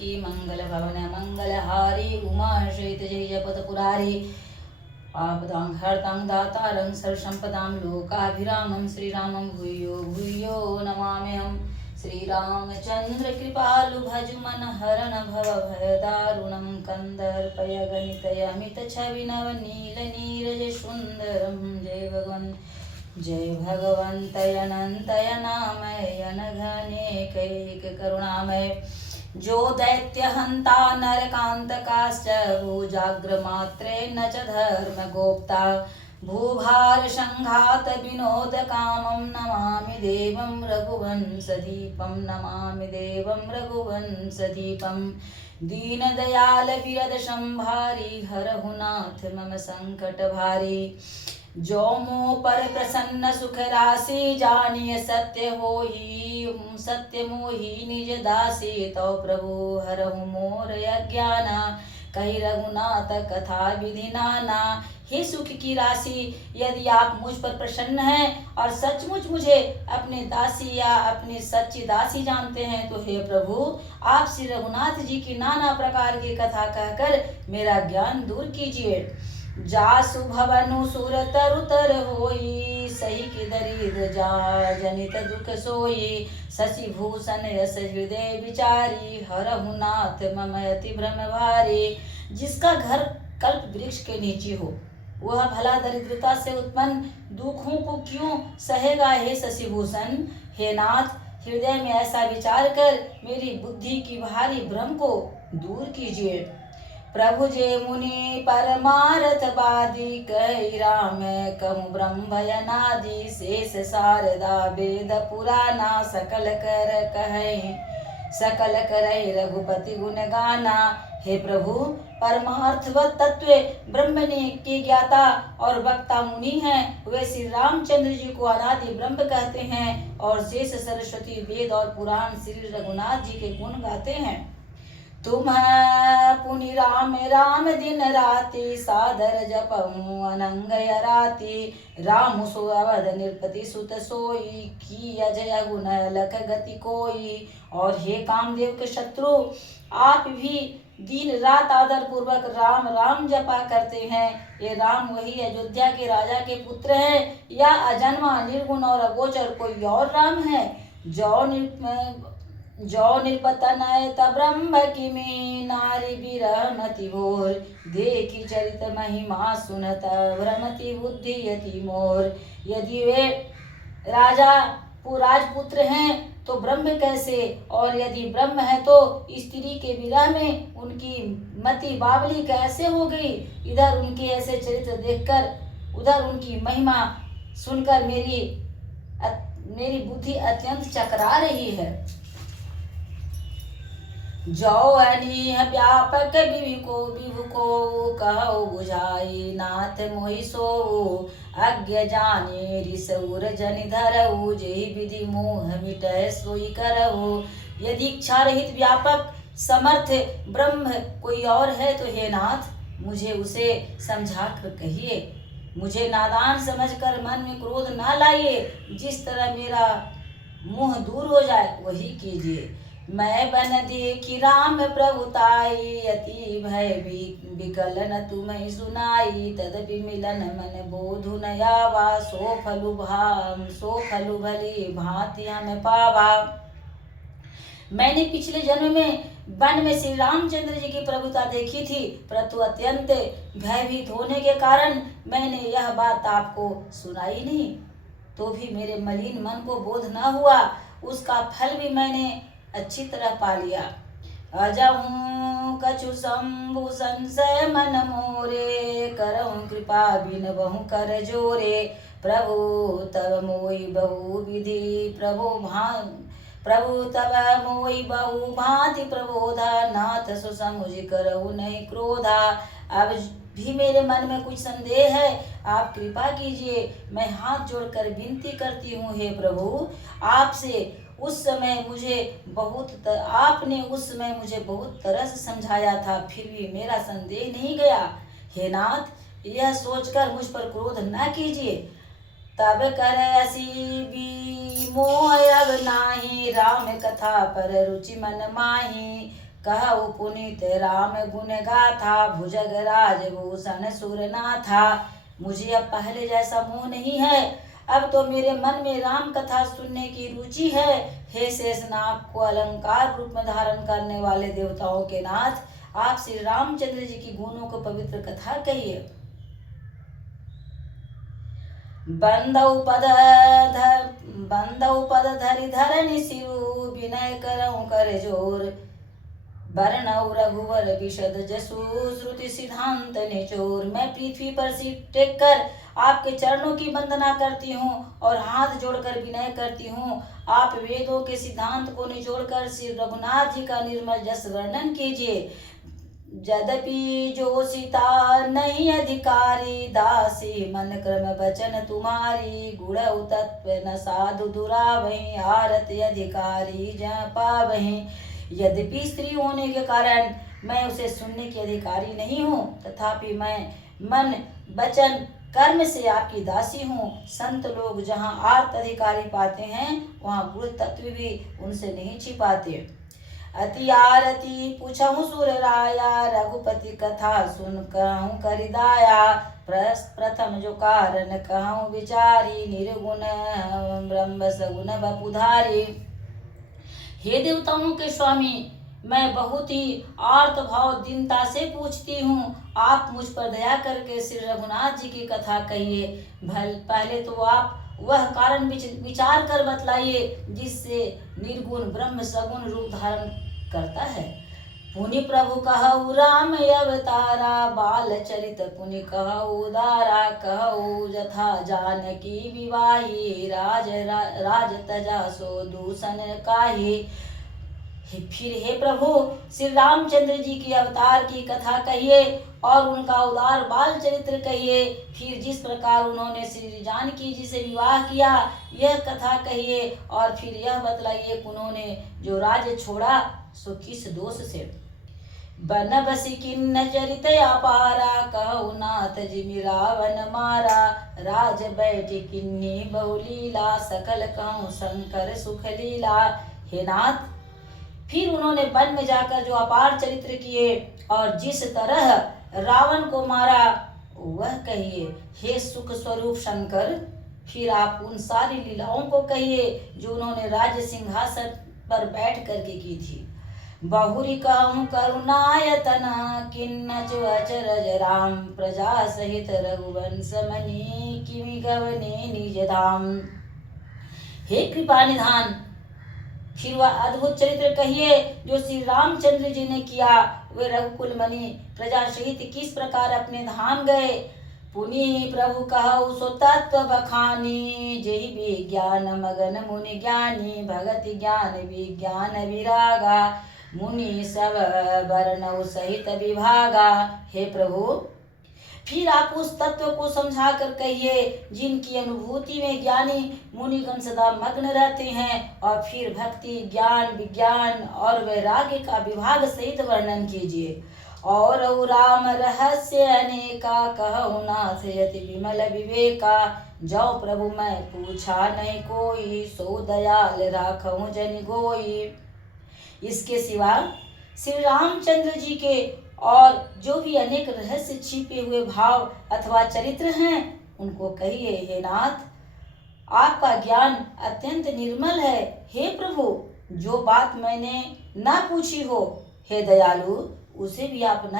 की मंगल भवन मंगलहारी उमा श्वेत जय जपत पुरारी आपदां हरतां दातारं सर्वसम्पदां लोकाभिरामं श्रीरामं भूयो भूयो नमाम्यहम्। श्रीरामचन्द्र कृपालु भज मन हरण भव भय दारुणं कंदर्पय गणितयमित छवि नव नील नीरज सुंदरं जय भगवंतय अनंतय नामय अनघनेकैक करुणामय। जो दैत्य हंता नरकांतकाश्च भुजाग्रमात्रे न च धर्म गोप्ता भूभार संघात विनोद कामं नमामि देवं रघुवंशदीपं नमामि देवं रघुवंशदीपं। दीनदयाल विरद संभारी हरहु नाथ मम संकट भारी। जो मोह पर प्रसन्न सुख राशि जानिय सत्य मोहि निज दासी। तो प्रभु हरहु मोर अज्ञाना कही रघुनाथ कथा विधि नाना। हे सुख की राशि, यदि आप मुझ पर प्रसन्न हैं और सचमुच मुझे अपने दासी या अपनी सच्ची दासी जानते हैं तो हे प्रभु आप श्री रघुनाथ जी की नाना प्रकार की कथा कहकर मेरा ज्ञान दूर कीजिए। जासु भवनु सुर तरु तर होई सही की दरिद्र जा जनित दुख सोई। शशि भूषण यश हृदय विचारी हरहु नाथ मम अति भ्रम भारी। जिसका घर कल्प वृक्ष के नीचे हो वह भला दरिद्रता से उत्पन्न दुखों को क्यों सहेगा। हे शशि भूषण, हे नाथ हृदय में ऐसा विचार कर मेरी बुद्धि की भारी भ्रम को दूर कीजिए। प्रभु जे मुनि परमारथ बादी कहि राम कहूँ ब्रह्म भयनादि। शेष शारदा वेद पुराना सकल करहि रघुपति गुण गाना। हे प्रभु परमार्थवत तत्व ब्रह्म ने के ज्ञाता और वक्ता मुनि हैं। वे श्री रामचंद्र जी को अनादि ब्रह्म कहते हैं और शेष सरस्वती वेद और पुराण श्री रघुनाथ जी के गुण गाते हैं। तुम पुनि राम राम दिन राति सादर जपऊँ अनंग राति। राम सो अवध निरपति सुत सोई की अजय गुण लख गति कोई। और हे कामदेव के शत्रु, आप भी दिन रात आदर पूर्वक राम राम जपा करते हैं। ये राम वही अयोध्या के राजा के पुत्र हैं या अजन्मा निर्गुण और अगोचर कोई और राम है। जो निपतनयत ब्रह्म किमी नारी विरहमति भोर। देखी चरित महिमा सुनत भ्रमति बुद्धि यति मोर। यदि वे राजपुत्र हैं तो ब्रह्म कैसे, और यदि ब्रह्म है तो स्त्री के विरह में उनकी मति बावली कैसे हो गई। इधर उनके ऐसे चरित्र देखकर उधर उनकी महिमा सुनकर मेरी बुद्धि अत्यंत चकरा रही है। जो अनीह व्यापक विभु को कहो बुझाई। नाथ मोहि सो अज्ञ जाने रिसउर जनि धरऊ। जेहि विधि मोह मिटय सोई करहु। यदि इच्छा रहित व्यापक समर्थ ब्रह्म कोई और है तो हे नाथ मुझे उसे समझा कर कहिए। मुझे नादान समझकर मन में क्रोध ना लाइए। जिस तरह मेरा मोह दूर हो जाए वही कीजिए। मैं बन देखी राम प्रभुताई अति भय विकल न तुम्हें सुनाई। तदपि मिलन मन बोधु न आवा। सो फलु भली भांति हम पावा। मैंने पिछले जन्म में वन में श्री रामचंद्र जी की प्रभुता देखी थी, परंतु अत्यंत भयभीत होने के कारण मैंने यह बात आपको सुनाई नहीं। तो भी मेरे मलिन मन को बोध न हुआ। उसका फल भी मैंने अच्छी तरह पा लिया। अजहूँ कछु शंभु संशय मन मोरे। करहूँ कृपा बिन बहु कर जोरे। प्रभु तब मोई बहु विधि प्रभु तब मोई बहु भांति प्रबोधा। नाथ सो समुझ करहु नहीं क्रोधा। अब भी मेरे मन में कुछ संदेह है, आप कृपा कीजिए। मैं हाथ जोड़कर विनती करती हूँ, हे प्रभु आपसे उस समय आपने उस समय मुझे बहुत तरह से समझाया था, फिर भी मेरा संदेह नहीं गया। हे नाथ यह सोचकर मुझ पर क्रोध न कीजिए। तब करसी भी मोह अब नाही। राम कथा पर रुचि मन माही। कहु पुनीत राम गुण गाथा, भुजग राज भूषण सुरनाथा। मुझे अब पहले जैसा मोह नहीं है, अब तो मेरे मन में राम कथा सुनने की रुचि है। हे शेषनाग को अलंकार रूप में धारण करने वाले देवताओं के नाथ, आप श्री रामचंद्र जी की गुणों को पवित्र कथा कहिए। बंदौ पद धरि धरनि सिरु, विनय करऊं कर जोर। बरनऊ रघुवर विशद जसु, श्रुति सिद्धांत निचोर। मैं पृथ्वी पर सिर टेक कर आपके चरणों की वंदना करती हूँ और हाथ जोड़कर विनय करती हूँ। आप वेदों के सिद्धांत को निचोड़कर श्री रघुनाथ जी का निर्मल जस वर्णन कीजिए। यद्यपि जो सीता नहीं अधिकारी, दासी मन क्रम बचन तुम्हारी। गुण तत्व न साधु दुरावहि, आरती अधिकारी जहाँ पावहि। यद्यपि स्त्री होने के कारण मैं उसे सुनने की अधिकारी नहीं हूँ, तथापि मैं मन वचन कर्म से आपकी दासी हूँ। संत लोग जहाँ आर्त अधिकारी पाते हैं, वहाँ गुण तत्व भी उनसे नहीं छिपाते। अति आरती पूछहु सुर राया, रघुपति कथा सुन कहूँ करिदाया। प्रथम जो कारण कहूँ विचारी, निर्गुण ब्रह्म सगुण बपुधारी। हे देवताओं के स्वामी, मैं बहुत ही आर्त भाव दीनता से पूछती हूँ, आप मुझ पर दया करके श्री रघुनाथ जी की कथा कहिए। पहले तो आप वह कारण विचार कर बतलाइए जिससे निर्गुण ब्रह्म सगुण रूप धारण करता है। पुनि प्रभु कहु राम अवतारा, बाल चरित पुनि कहु उदारा। कहु जथा जानकी विवाही, राज तजा सो दूषण काही। फिर हे प्रभु श्री रामचंद्र जी की अवतार की कथा कहिए और उनका उदार बाल चरित्र कहिए। फिर जिस प्रकार उन्होंने श्री जानकी जी से विवाह किया, यह कथा कहिए। और फिर यह बतलाइए उन्होंने जो राज्य छोड़ा सो किस दोष से। बन बसी किन्न चरित अपारा, कहु नाथ जिमि रावण मारा। राज बैठ किन्नी बहुलीला, सकल कहूँ शंकर सुख लीला। हे नाथ, फिर उन्होंने वन में जाकर जो अपार चरित्र किए और जिस तरह रावण को मारा वह कहिए। हे सुख स्वरूप शंकर, फिर आप उन सारी लीलाओं को कहिए जो उन्होंने राज्य सिंहासन पर बैठ करके की थी। बहुरी कहूँ करुणायतन, किन्न जो अचरज राम। प्रजा सहित रघुवंश मनि, किमि गवने निज धाम। हे कृपा निधान, फिर वह अद्भुत चरित्र कहिए जो श्री रामचंद्र जी ने किया। वे रघुकुल मणि प्रजा सहित किस प्रकार अपने धाम गए। पुनि प्रभु कहु सो तत्व बखानी, जेहि विज्ञान मगन मुनि ज्ञानी। भगति ज्ञान विज्ञान विरागा, मुनि सब वर्णउ सहित विभागा। हे प्रभु, फिर आप उस तत्व को समझा कर कहिए जिनकी अनुभूति में ज्ञानी मुनिगण सदा मग्न रहते हैं। और फिर भक्ति ज्ञान विज्ञान और वैराग्य का विभाग सहित वर्णन कीजिए। और राम रहस्य अनेका, कहु नाथ यति विमल विवेका। जो प्रभु मैं पूछा नहीं कोई, सो दयाल राखऊं जनि गोई। इसके सिवा श्री रामचंद्र जी के और जो भी अनेक रहस्य छिपे हुए भाव अथवा चरित्र हैं उनको कहिए। हे नाथ, आपका ज्ञान अत्यंत निर्मल है। हे प्रभु, जो बात मैंने ना पूछी हो, हे दयालु, उसे भी आप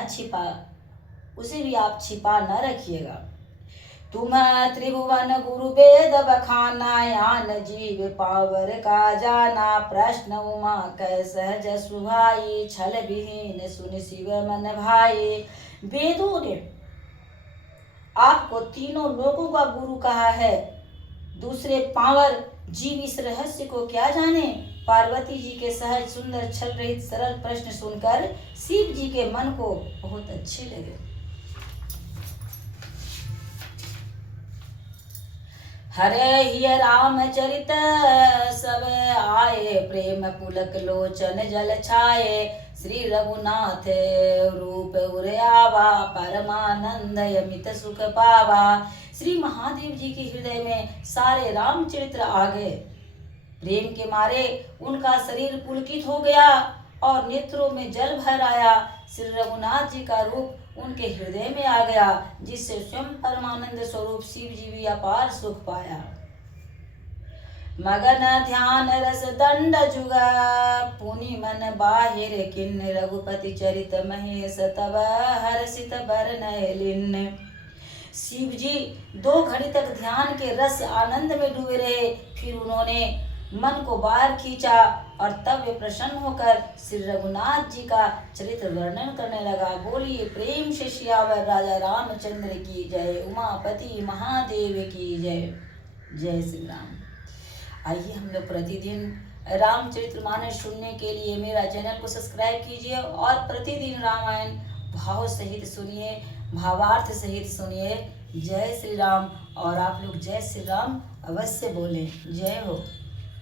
छिपा न रखिएगा। तुम त्रिभुवन गुरु वेद बखाना, यान जीव पावर का जाना। प्रश्न उमा कै सहज सुभाई, छल विहीन सुन शिव मन भाई। वेदों ने आपको तीनों लोगों का गुरु कहा है, दूसरे पावर जीव इस रहस्य को क्या जाने। पार्वती जी के सहज सुंदर छल रहित सरल प्रश्न सुनकर शिव जी के मन को बहुत अच्छे लगे। हरे हिय रामचरित सब आए, प्रेम पुलक लोचन जल छाए। श्री रघुनाथ रूप उरयावा, परमानंद यमित सुख पावा। श्री महादेव जी के हृदय में सारे रामचरित्र आ गए। प्रेम के मारे उनका शरीर पुलकित हो गया और नेत्रों में जल भर आया। श्री रघुनाथ जी का रूप उनके हृदय में आ गया, जिससे स्वयं परमानंद स्वरूप शिव जी भी अपार सुख पाया। मगन ध्यान रस दंड जुगा, पुनि मन बाहिर किन्न, रघुपति चरित महेश तब हर्षित बरनय लिन्न। शिव जी 2 घड़ी तक ध्यान के रस आनंद में डूबे रहे। फिर उन्होंने मन को बाहर खींचा और तब वे प्रसन्न होकर श्री रघुनाथ जी का चरित्र वर्णन करने लगा। बोलिए प्रेम से सियावर राजा रामचंद्र की जय, उमापति महादेव की जय। जय श्री राम। आइए हम लोग प्रतिदिन रामचरितमानस सुनने के लिए मेरा चैनल को सब्सक्राइब कीजिए और प्रतिदिन रामायण भाव सहित सुनिए, भावार्थ सहित सुनिए। जय श्री राम। और आप लोग जय श्री राम अवश्य बोलें। जय हो।